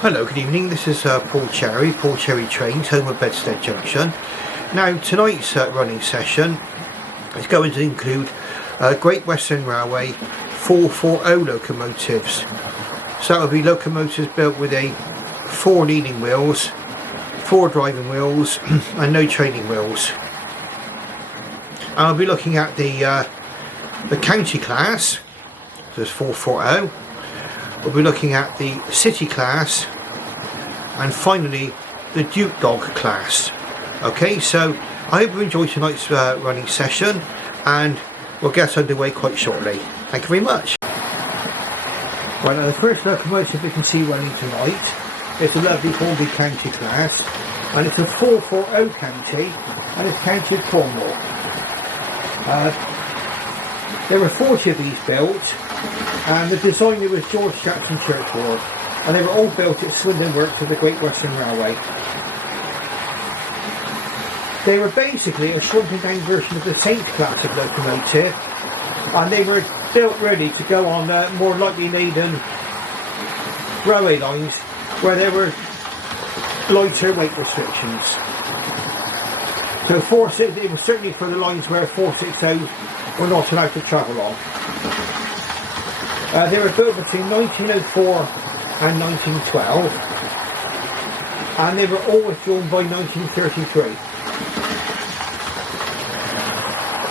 Hello, good evening. This is Paul Cherry Trains, home of Bedstead Junction. Now, tonight's running session is going to include Great Western Railway 440 locomotives. So that will be locomotives built with 4 leading wheels, 4 driving wheels, and no training wheels. I'll be looking at the county class, so there's 440. We'll be looking at the city class, and finally the Dukedog class. Okay, so I hope you enjoy tonight's running session, and we'll get underway quite shortly. Thank you very much. Right, now the first locomotive we can see running tonight is the lovely Hornby county class, and it's a 440 county, and it's County of Cornwall. There were 40 of these built, and the designer was George Jackson Churchward, and they were all built at Swindon Works of the Great Western Railway. They were basically a shrunken down version of the Saint class of locomotive, and they were built really to go on more lightly laden railway lines where there were lighter weight restrictions. So it was certainly for the lines where 460s were not allowed to travel on. They were built between 1904 and 1912, and they were all withdrawn by 1933.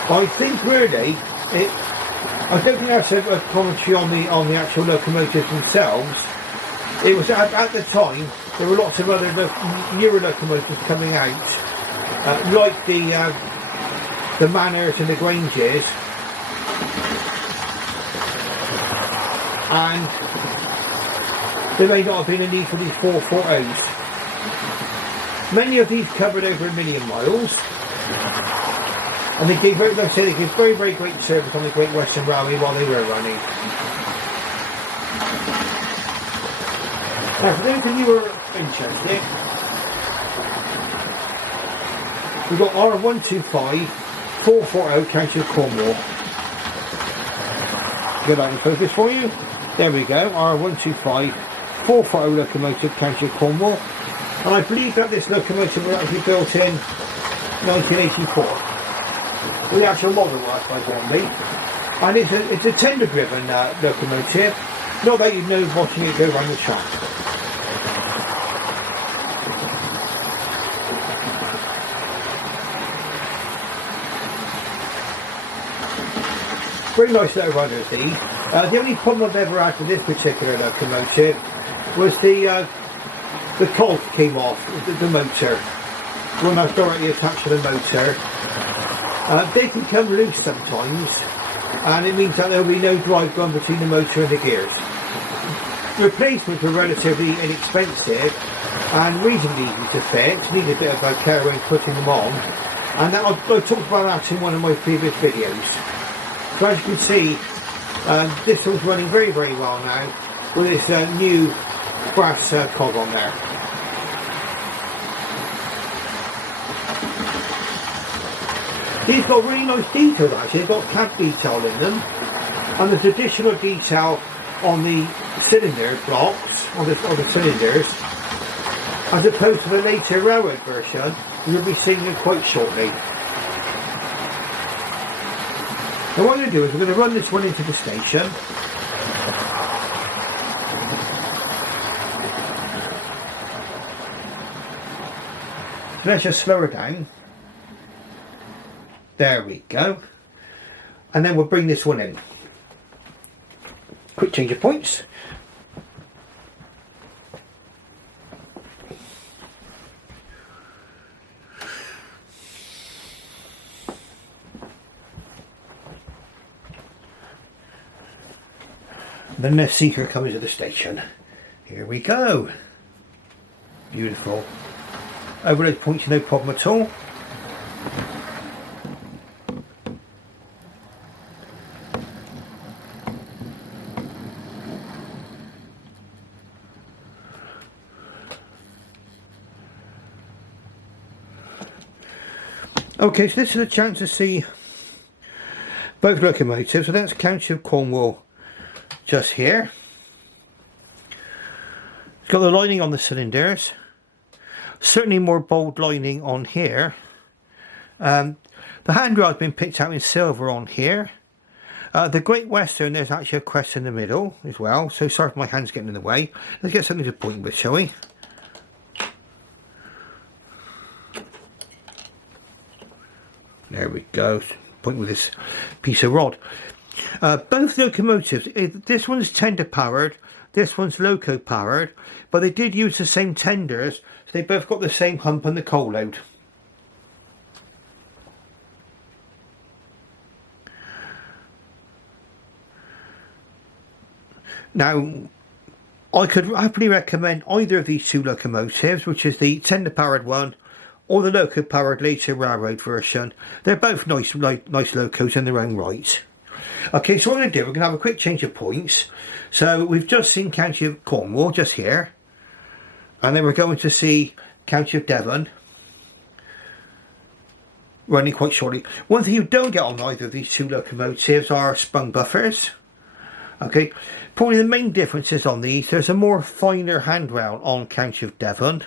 I think really, I don't think that's a commentary on the actual locomotives themselves. It was at the time there were lots of other newer locomotives coming out, like the Manors and the Granges. And there may not have been a need for these 440s. Many of these covered over 1 million miles, and they gave, like I say, they gave very, very great service on the Great Western Railway while they were running. Now, for those of you who are interested, we've got R125 440 County of Cornwall. Get that in focus for you. There we go, R125 440 locomotive, County of Cornwall. And I believe that this locomotive was actually built in 1984. With the actual model work by Hornby. And it's a tender driven locomotive. Not that you know watching it go around the track. Very nice little runner indeed. The only problem I've ever had with this particular locomotive was the cog came off, the motor. When I was directly attached to the motor, they can come loose sometimes, and it means that there will be no drive going between the motor and the gears. Replacements were relatively inexpensive and reasonably easy to fit. Need a bit of care when putting them on, and I talked about that in one of my previous videos. So as you can see, this one's running very, very well now with this new brass cog on there. These got really nice detail actually. They've got cab detail in them, and there's additional detail on the cylinder blocks, on the cylinders, as opposed to the later railroad version you'll be seeing it quite shortly. Now what I'm going to do is we're going to run this one into the station. So let's just slow her down. There we go. And then we'll bring this one in. Quick change of points. Then the seeker comes to the station. Here we go. Beautiful. Over those points, no problem at all. Okay, so this is a chance to see both locomotives. So that's County of Cornwall just here. Got the lining on the cylinders. Certainly more bold lining on here. The handrail has been picked out in silver on here. The Great Western, there's actually a crest in the middle as well. So sorry if my hand's getting in the way. Let's get something to point with, shall we? There we go. Point with this piece of rod. Both locomotives, this one's tender powered, this one's loco powered, but they did use the same tenders, so they both got the same hump on the coal load. Now, I could happily recommend either of these two locomotives, which is the tender powered one or the loco powered later railroad version. They're both nice locos in their own right. Okay, so what we're going to do, we're going to have a quick change of points. So we've just seen County of Cornwall, just here. And then we're going to see County of Devon running quite shortly. One thing you don't get on either of these two locomotives are sprung buffers. Okay, probably the main differences on these, there's a more finer handrail on County of Devon.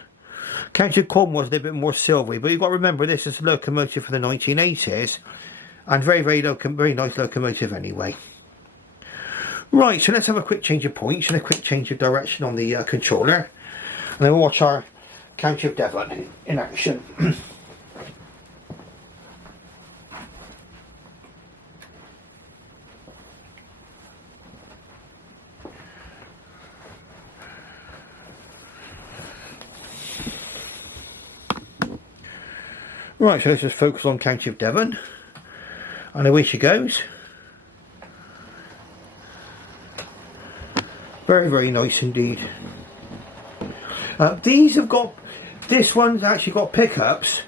County of Cornwall was a little bit more silvery, but you've got to remember this is a locomotive for the 1980s. And very nice locomotive anyway. Right, so let's have a quick change of points and a quick change of direction on the controller. And then we'll watch our County of Devon in action. Right, so let's just focus on County of Devon. And away she goes. Very nice indeed. These have got, this one's actually got pickups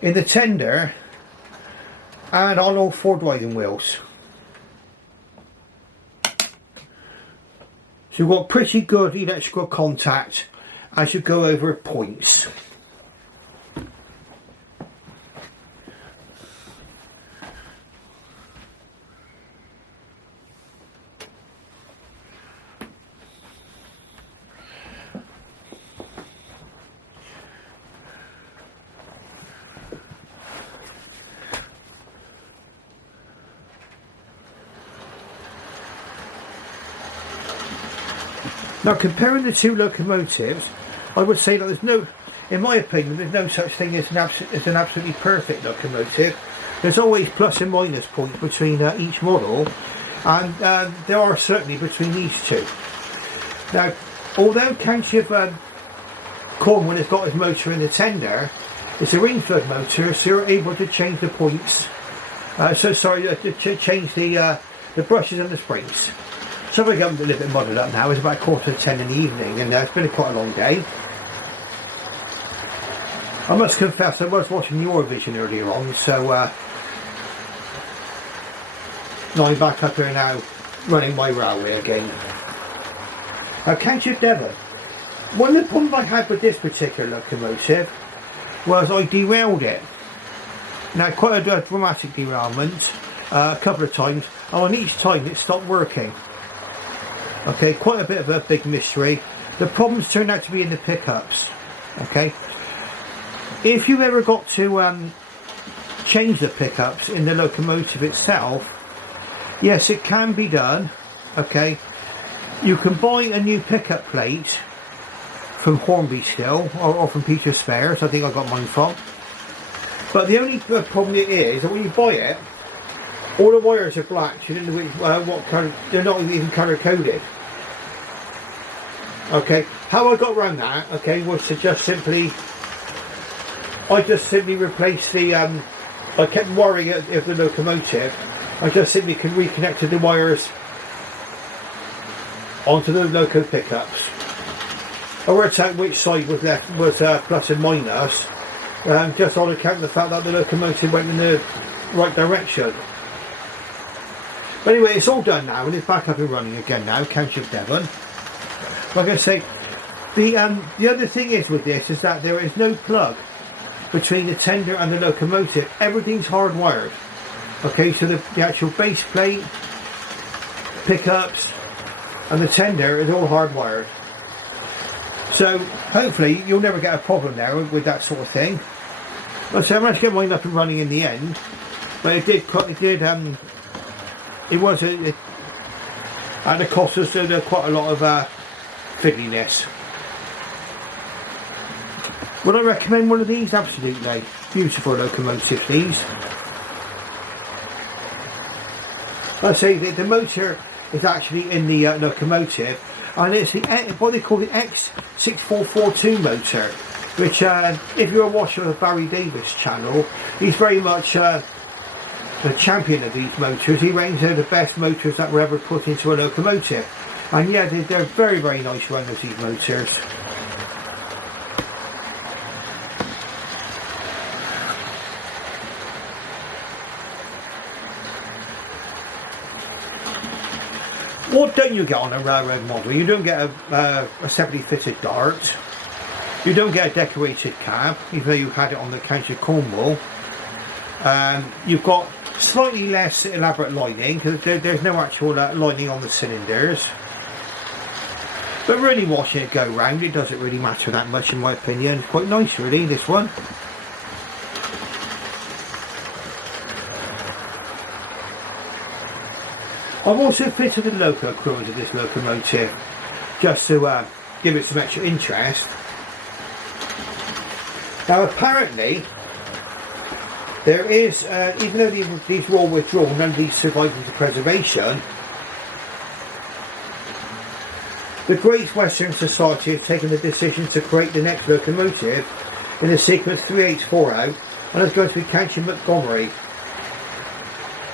in the tender and on all four driving wheels. So you've got pretty good electrical contact as you go over points. Now, comparing the two locomotives, I would say that there's no, in my opinion, there's no such thing as an absolutely perfect locomotive. There's always plus and minus points between each model, and there are certainly between these two. Now, although County of Cornwall has got his motor in the tender, it's a ring flood motor, so you're able to change the points. To change the brushes and the springs. So we're getting a little bit muddled up now. It's about 10:15 in the evening, and it's been quite a long day. I must confess, I was watching Eurovision earlier on, so now I'm back up here now, running my railway again. County of Devon. One of the problems I had with this particular locomotive was I derailed it. Now, quite a dramatic derailment, a couple of times, and on each time it stopped working. Okay, quite a bit of a big mystery. The problems turned out to be in the pickups. Okay, if you've ever got to change the pickups in the locomotive itself, yes, it can be done. Okay, you can buy a new pickup plate from Hornby still, or from Peter Spares. I think I got mine from. But the only problem it is that when you buy it, all the wires are black. You don't know what colour. They're not even colour coded. Okay, how I got around that, okay, was to just simply replaced the, I kept worrying of the locomotive. I just simply reconnected the wires onto the loco pickups. I worked out which side was left, was plus and minus, just on account of the fact that the locomotive went in the right direction. But anyway, it's all done now, and it's back up and running again now, County of Devon. Like I say, the other thing is with this is that there is no plug between the tender and the locomotive. Everything's hardwired. Okay, so the actual base plate, pickups, and the tender is all hardwired. So hopefully you'll never get a problem there with that sort of thing. So I managed to get mine up and running in the end, but it and it cost us quite a lot of fiddliness. Would I recommend one of these? Absolutely. Beautiful locomotives, these. I say the motor is actually in the locomotive, and it's what they call the X6442 motor, which if you're a watcher of the Barry Davis channel, he's very much the champion of these motors. He ranks they're the best motors that were ever put into a locomotive, and yeah, they're very, very nice runners, these motors. What don't you get on a railroad model? You don't get a separately fitted dart. You don't get a decorated cab, even though you had it on the County of Cornwall. You've got slightly less elaborate lining, because there's no actual lining on the cylinders. But really watching it go round, it doesn't really matter that much in my opinion. It's quite nice really, this one. I've also fitted a loco crew into this locomotive, just to give it some extra interest. Now apparently, there is, even though these were all withdrawn, none of these survived into preservation, the Great Western Society has taken the decision to create the next locomotive in the sequence 3840, and it's going to be County Montgomery.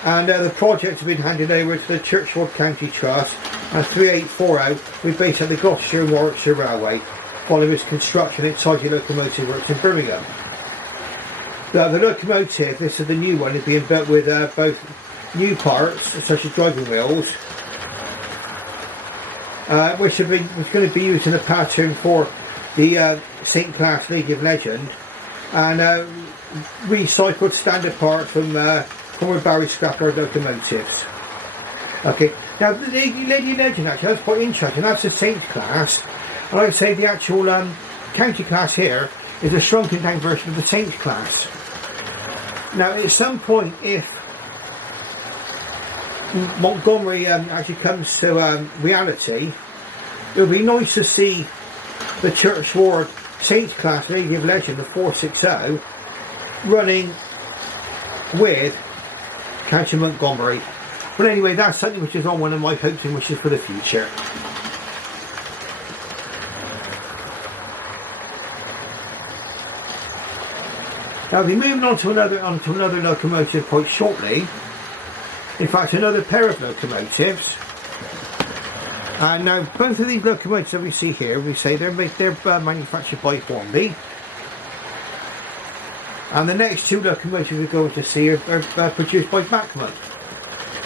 And the project has been handed over to the Churchward County Trust, and 3840 will be based at the Gloucestershire and Warwickshire Railway, following its construction at Tidy Locomotive Works in Birmingham. The locomotive, this is the new one, is being built with both new parts, such as driving wheels, which is going to be used in the pattern for the St. Class Lady of Legend, and recycled standard parts from Barry scrapyard locomotives. Okay, now the Lady of Legend, actually, that's quite interesting. That's the St. Class, and I'd say the actual County Class here is a shrunken down version of the St. Class. Now, at some point, if Montgomery actually comes to reality, it would be nice to see the Churchward St. Class Lady of Legend, the 460, running with County Montgomery. But anyway, that's something which is on one of my hopes and wishes for the future. Now we'll be moving on to another locomotive quite shortly. In fact, another pair of locomotives. And now both of these locomotives that we see here, we say they're manufactured by Hornby. And the next two locomotives we're going to see are produced by Bachmann.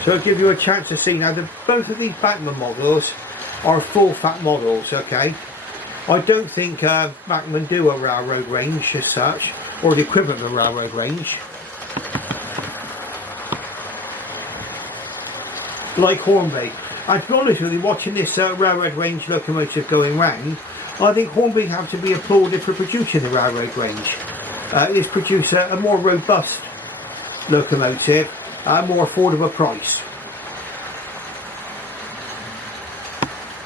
So I'll give you a chance to see. Now both of these Bachmann models are full fat models, okay? I don't think Bachmann do a railroad range as such, or the equivalent of a railroad range. Like Hornby. And to be honest with you, watching this railroad range locomotive going round, I think Hornby have to be applauded for producing the railroad range. It's produced a more robust locomotive at a more affordable price.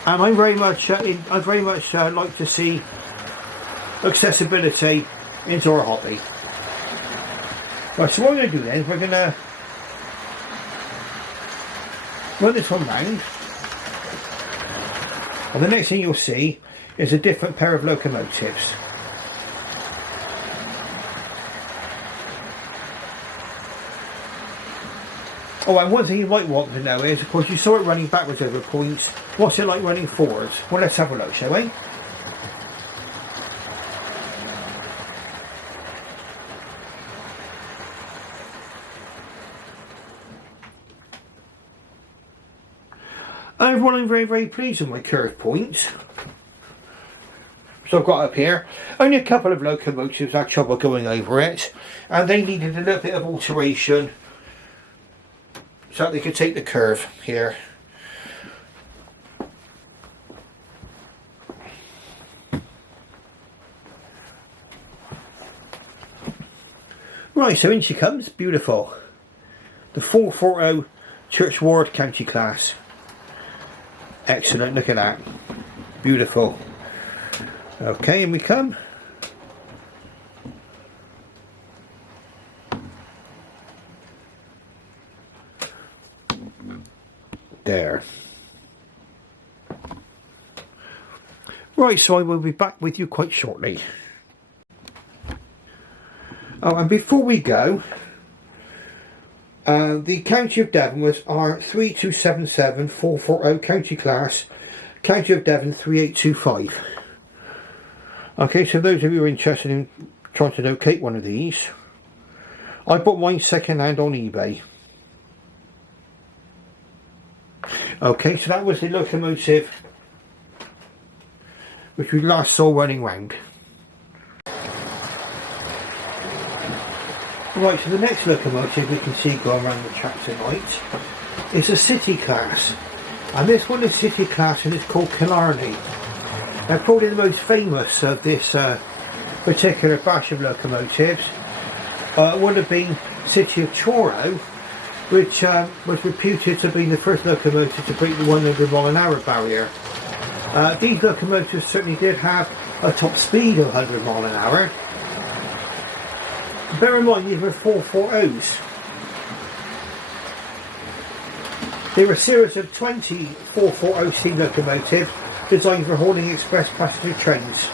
And I'd very much like to see accessibility into our hobby. Right, so what we're going to do then is we're going to run this one round, and the next thing you'll see is a different pair of locomotives. Oh, and one thing you might want to know is, of course, you saw it running backwards over points. What's it like running forwards? Well, let's have a look, shall we? Overall, I'm very, very pleased with my curve points. So I've got up here, only a couple of locomotives had trouble going over it, and they needed a little bit of alteration so that they could take the curve here. Right, so in she comes, beautiful. The 440 Church Ward County Class. Excellent, look at that. Beautiful. Okay, and we come. There. Right, so I will be back with you quite shortly. Oh, and before we go, the County of Devon was R3277440 County Class, County of Devon 3825. Okay, so those of you who are interested in trying to locate one of these, I bought mine second hand on eBay. Okay, so that was the locomotive which we last saw running round. Right, so the next locomotive we can see going around the track tonight is a City Class, and this one is City Class and it's called Killarney. Now, probably the most famous of this particular batch of locomotives would have been City of Truro, which was reputed to be the first locomotive to break the 100 mile an hour barrier. These locomotives certainly did have a top speed of 100 mile an hour. Bear in mind, these were 440s. They were a series of 20 440 steam locomotives designed for hauling express passenger trains.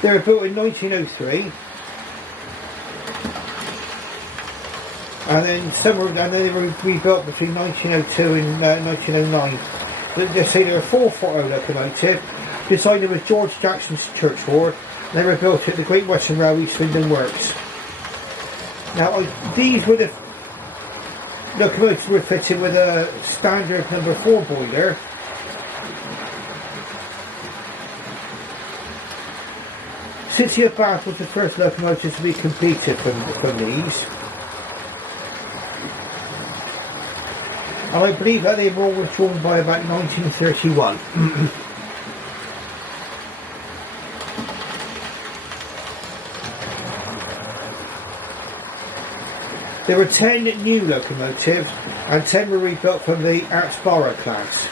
They were built in 1903, and then they were rebuilt between 1902 and 1909. They say they were a 440 locomotive. Designed with George Jackson's Church Ward. They were built at the Great Western Railway Swindon Works. Now, these were the locomotives were fitted with a standard number 4 boiler. City of Bath was the first locomotive to be completed from these. And I believe that they were all withdrawn by about 1931. There were 10 new locomotives and 10 were rebuilt from the Earl Class.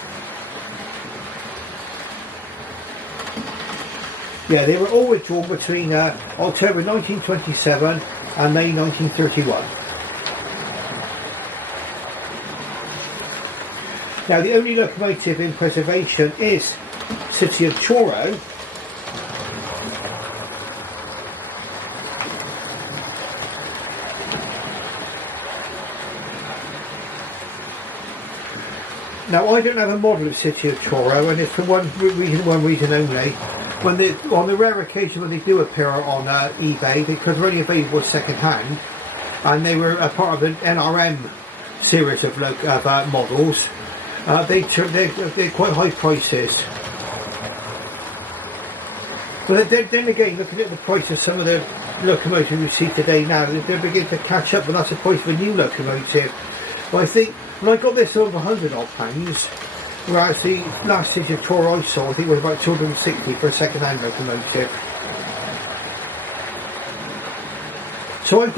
Yeah, they were all withdrawn between October 1927 and May 1931. Now, the only locomotive in preservation is City of Truro. Now, I don't have a model of City of Truro, and it's for one reason only. On the rare occasion when they do appear on eBay, because they're only available second hand, and they were a part of an NRM series of models, they're quite high prices. But then again, looking at the price of some of the locomotives we see today now, they're beginning to catch up, and that's the price of a new locomotive. But I think when I got this over £100 odd, whereas the last City of Truro I saw, I think was about 260 for a second-hand locomotive. So I've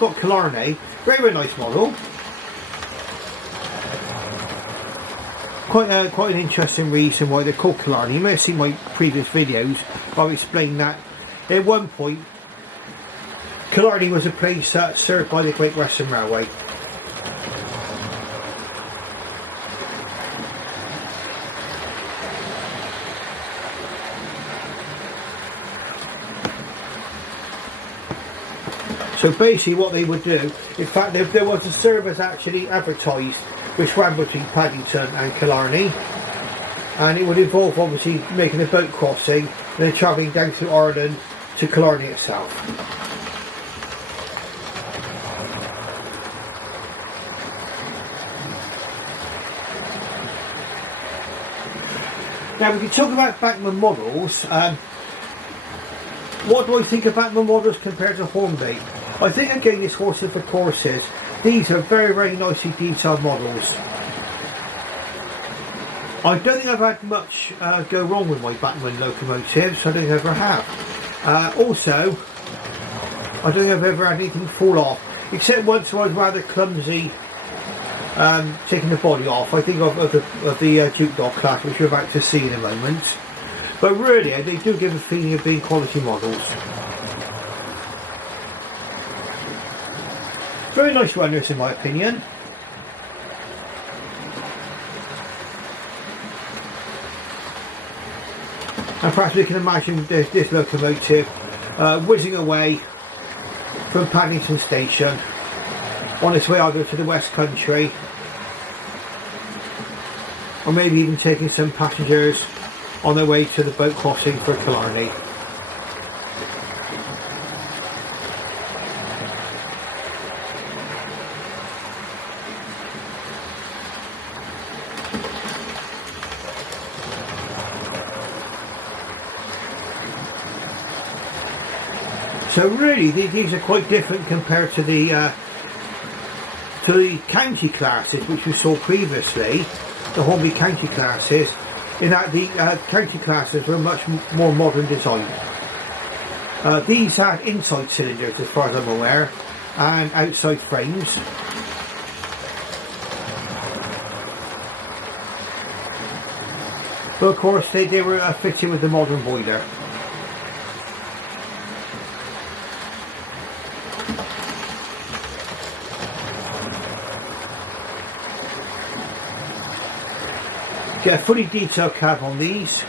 got Killarney, very nice model. Quite an interesting reason why they're called Killarney. You may have seen my previous videos. I've explained that at one point Killarney was a place served by the Great Western Railway. So basically what they would do, in fact there was a service actually advertised which ran between Paddington and Killarney, and it would involve obviously making a boat crossing and then travelling down through Ireland to Killarney itself. Now we can talk about Bachmann models. What do I think of Bachmann models compared to Hornby? I think again it's horses for courses. These are very nicely detailed models. I don't think I've had much go wrong with my Bachmann locomotives. I don't think I ever have. Also, I don't think I've ever had anything fall off, except once I was rather clumsy taking the body off. I think of the Dukedog class, which we're about to see in a moment. But really, they do give a feeling of being quality models. Very nice runners in my opinion. And perhaps we can imagine this locomotive whizzing away from Paddington Station on its way either to the West Country, or maybe even taking some passengers on their way to the boat crossing for Killarney. So really, these are quite different compared to the county classes which we saw previously, the Hornby county classes, in that the county classes were much more modern design. These had inside cylinders as far as I'm aware, and outside frames. But of course they were fitted with the modern boiler. Get a fully detailed cab on these.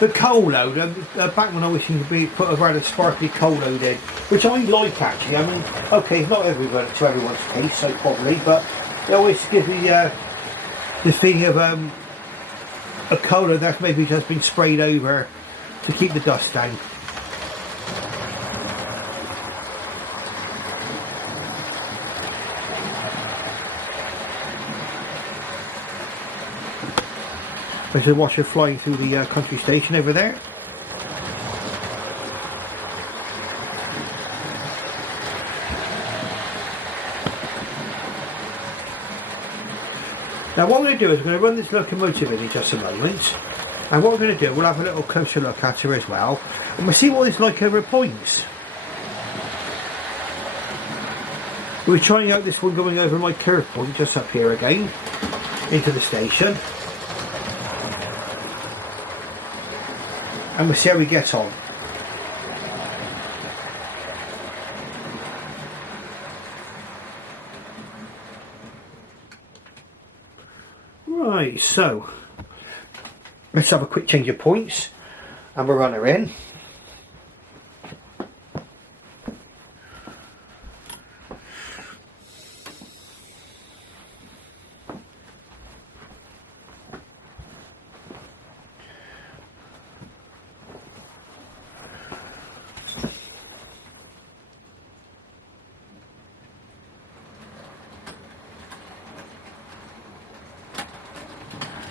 The coal load, back when I was to be put a rather sparkly coal load in, which I like actually. I mean, okay, it's not everyone to everyone's taste, so probably, but it always gives me the feeling of a coal load that's maybe just been sprayed over to keep the dust down. There's a washer flying through the country station over there. Now what I'm going to do is I'm going to run this locomotive in just a moment, and what we're going to do, we'll have a little closer look at her as well, and we'll see what it's like over points. We're trying out this one going over my curve point just up here again, into the station. And we'll see how we get on. Right, so let's have a quick change of points and we'll run her in.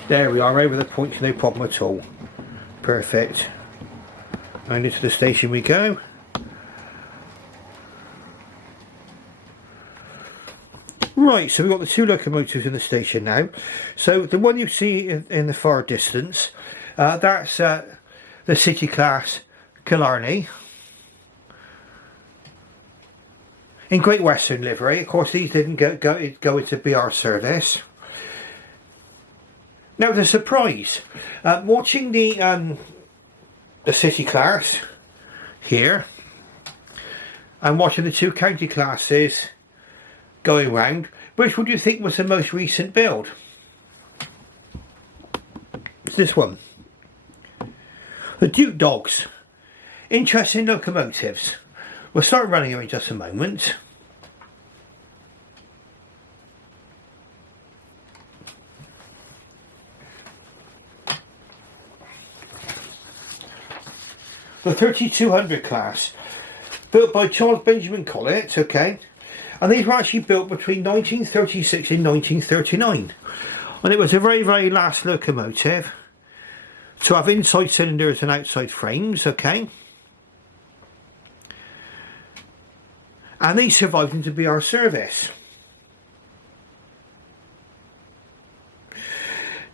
There we are, over the points, no problem at all. Perfect. And into the station we go. Right, so we've got the two locomotives in the station now. So the one you see in the far distance, that's the city class Killarney. In Great Western livery. Of course these didn't go into BR service. Now the surprise, watching the city class here and watching the two county classes going round, which would you think was the most recent build? It's this one. The Dukedogs. Interesting locomotives. We'll start running them in just a moment. The 3200 class, built by Charles Benjamin Collett, okay, and these were actually built between 1936 and 1939, and it was the very, very last locomotive to have inside cylinders and outside frames, okay, and they survived into BR service.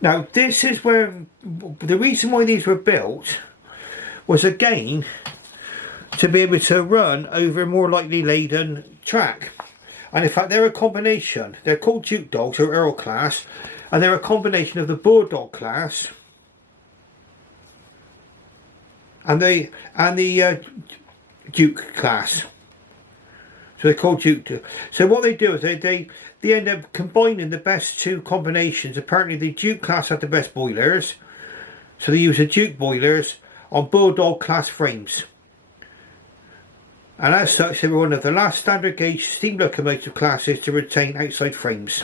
Now this is where the reason why these were built was again to be able to run over a more lightly laden track. And in fact they're a combination. They're called Dukedogs or Earl Class, and they're a combination of the Bulldog class and the Duke class. So they're called Duke. So what they do is they end up combining the best two combinations. Apparently the Duke class had the best boilers, so they use the Duke boilers on Bulldog class frames. And as such they were one of the last standard gauge steam locomotive classes to retain outside frames.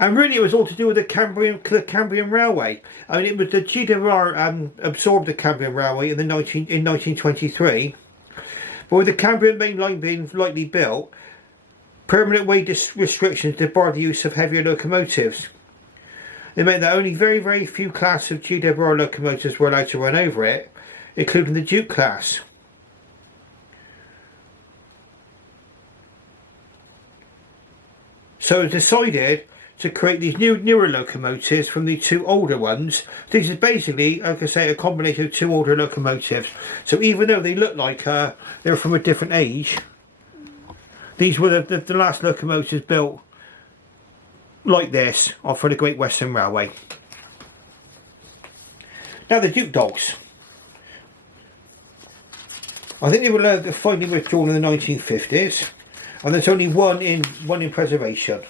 And really it was all to do with the Cambrian Railway. I mean, it was the GWR absorbed the Cambrian Railway in 1923. But with the Cambrian main line being lightly built, permanent weight restrictions debarred the use of heavier locomotives. They meant that only very, very few classes of GWR locomotives were allowed to run over it, including the Duke class. So it was decided to create these newer locomotives from the two older ones. This is basically, like I say, a combination of two older locomotives. So even though they look like they were from a different age, these were the last locomotives built like this for the Great Western Railway. Now the Dukedogs. I think they were finally withdrawn in the 1950s, and there's only one in preservation.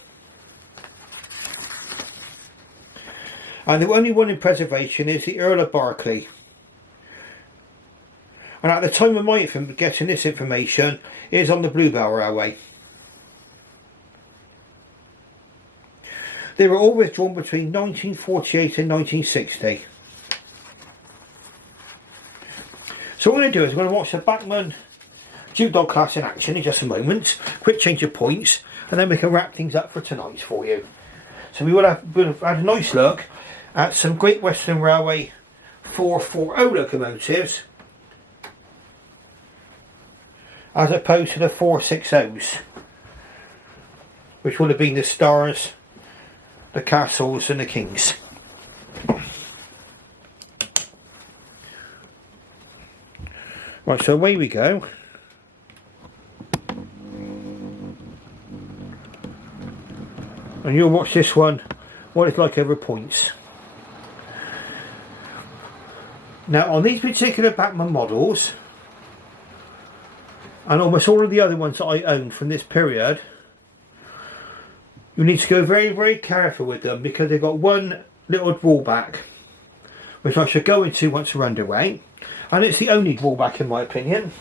And the only one in preservation is the Earl of Berkeley. And at the time of my getting this information, it is on the Bluebell Railway. They were all withdrawn between 1948 and 1960. So what I'm going to do is I'm going to watch the Bachmann Dukedog class in action in just a moment. Quick change of points, and then we can wrap things up for tonight for you. So we'll have had a nice look at some Great Western Railway 440 locomotives as opposed to the 460s, which would have been the Stars, the Castles and the Kings. Right, so away we go. And you'll watch this one, what it's like over points. Now on these particular Bachmann models, and almost all of the other ones that I owned from this period, you need to go very, very careful with them because they've got one little drawback, which I shall go into once we're underway, and it's the only drawback in my opinion.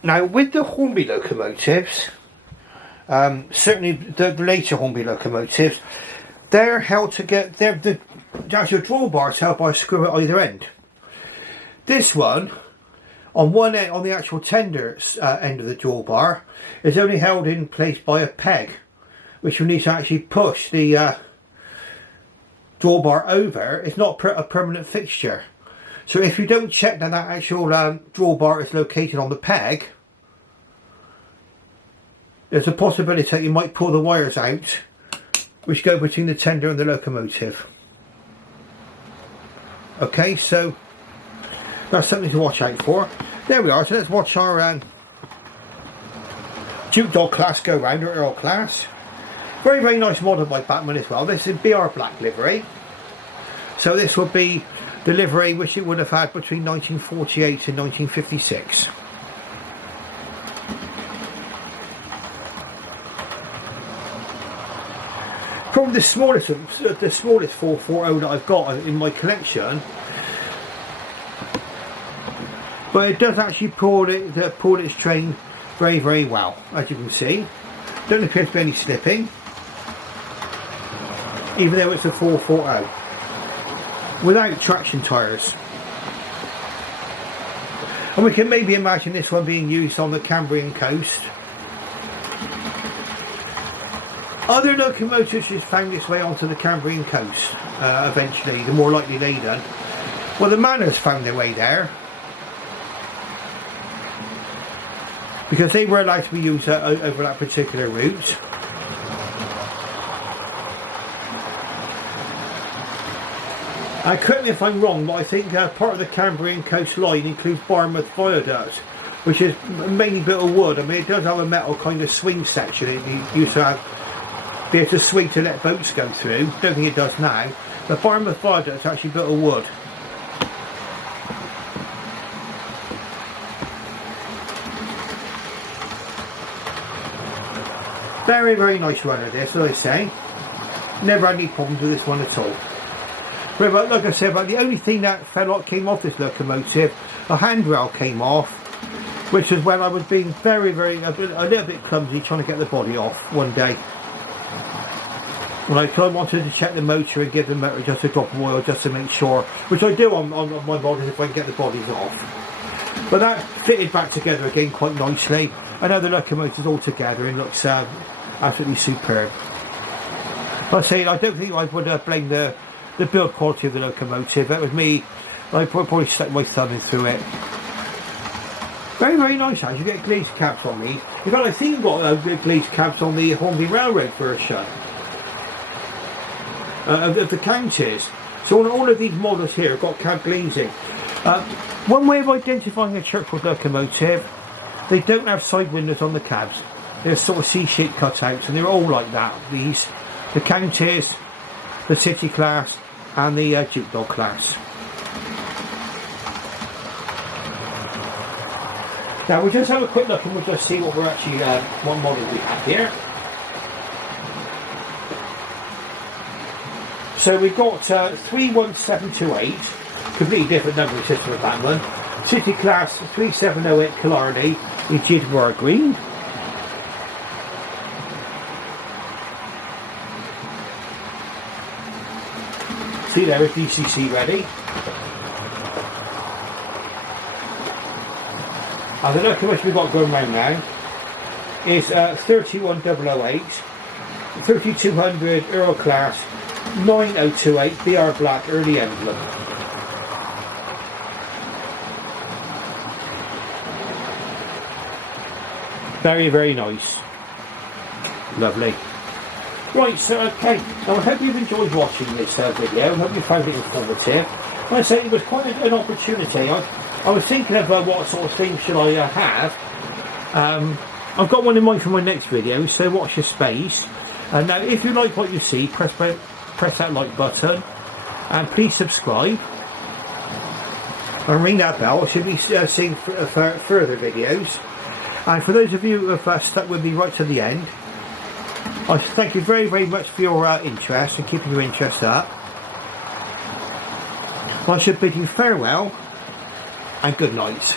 Now with the Hornby locomotives, certainly the later Hornby locomotives, they're held to get the actual drawbars held by a screw at either end. This one, on one end, on the actual tender end of the drawbar, is only held in place by a peg, which you need to actually push the drawbar over. It's not a permanent fixture. So if you don't check that that actual drawbar is located on the peg, there's a possibility that you might pull the wires out which go between the tender and the locomotive. Okay, so that's something to watch out for. There we are, so let's watch our Dukedog class go round, or Earl Class. Very, very nice model by Bachmann as well. This is BR black livery. So this will be the livery which it would have had between 1948 and 1956. Probably the smallest 440 that I've got in my collection, but it does actually pull its train very, very well, as you can see. Don't appear to be any slipping, even though it's a 440 without traction tyres. And we can maybe imagine this one being used on the Cambrian coast. Other locomotives just found its way onto the Cambrian coast eventually, the more lightly laden. Well, the Manners found their way there because they were allowed to be used over that particular route. And correct me if I'm wrong, but I think part of the Cambrian coastline includes Barmouth Viaduct, which is mainly built of wood. I mean, it does have a metal kind of swing section. It used to be able to swing to let boats go through. Don't think it does now. But Barmouth Viaduct is actually built of wood. Very, very nice runner this, as I say. Never had any problems with this one at all. But like I said, the only thing that came off this locomotive, a handrail came off, which was when I was being a little bit clumsy trying to get the body off one day. When I wanted to check the motor and give the motor just a drop of oil just to make sure, which I do on my bodies if I can get the bodies off. But that fitted back together again quite nicely. I know the locomotive's all together and looks absolutely superb. Like I say, I don't think I would blame the build quality of the locomotive. That was me. I probably stuck my thumb in through it. Very, very nice actually. You get glazed cabs on these. In fact, I think you've got glazed cabs on the Hornby Railroad version of the counties. So all of these models here have got cab glazing. One way of identifying a Churchward locomotive, they don't have side windows on the cabs. They're sort of C-shaped cutouts, and they're all like that. The counties, the city class, and the Dukedog class. Now we'll just have a quick look and we'll just see what we're actually, what model we have here. So we've got 31728, completely different numbering system of Bachmann. City class 3708 Killarney in GWR green. See there is DCC ready. And the locomotive we've got going round now is 31008, 3200 Earl Class, 9028 BR Black early emblem. Very, very nice. Lovely. Right, so okay, now I hope you've enjoyed watching this video. I hope you found it informative. Like I say, it was quite an opportunity. I was thinking about what sort of thing should I have. I've got one in mind for my next video, so watch your space. Now, if you like what you see, press that like button, and please subscribe. And ring that bell, I should be seeing further videos. And for those of you who have stuck with me right to the end, I thank you very, very much for your interest and keeping your interest up. I should bid you farewell and good night.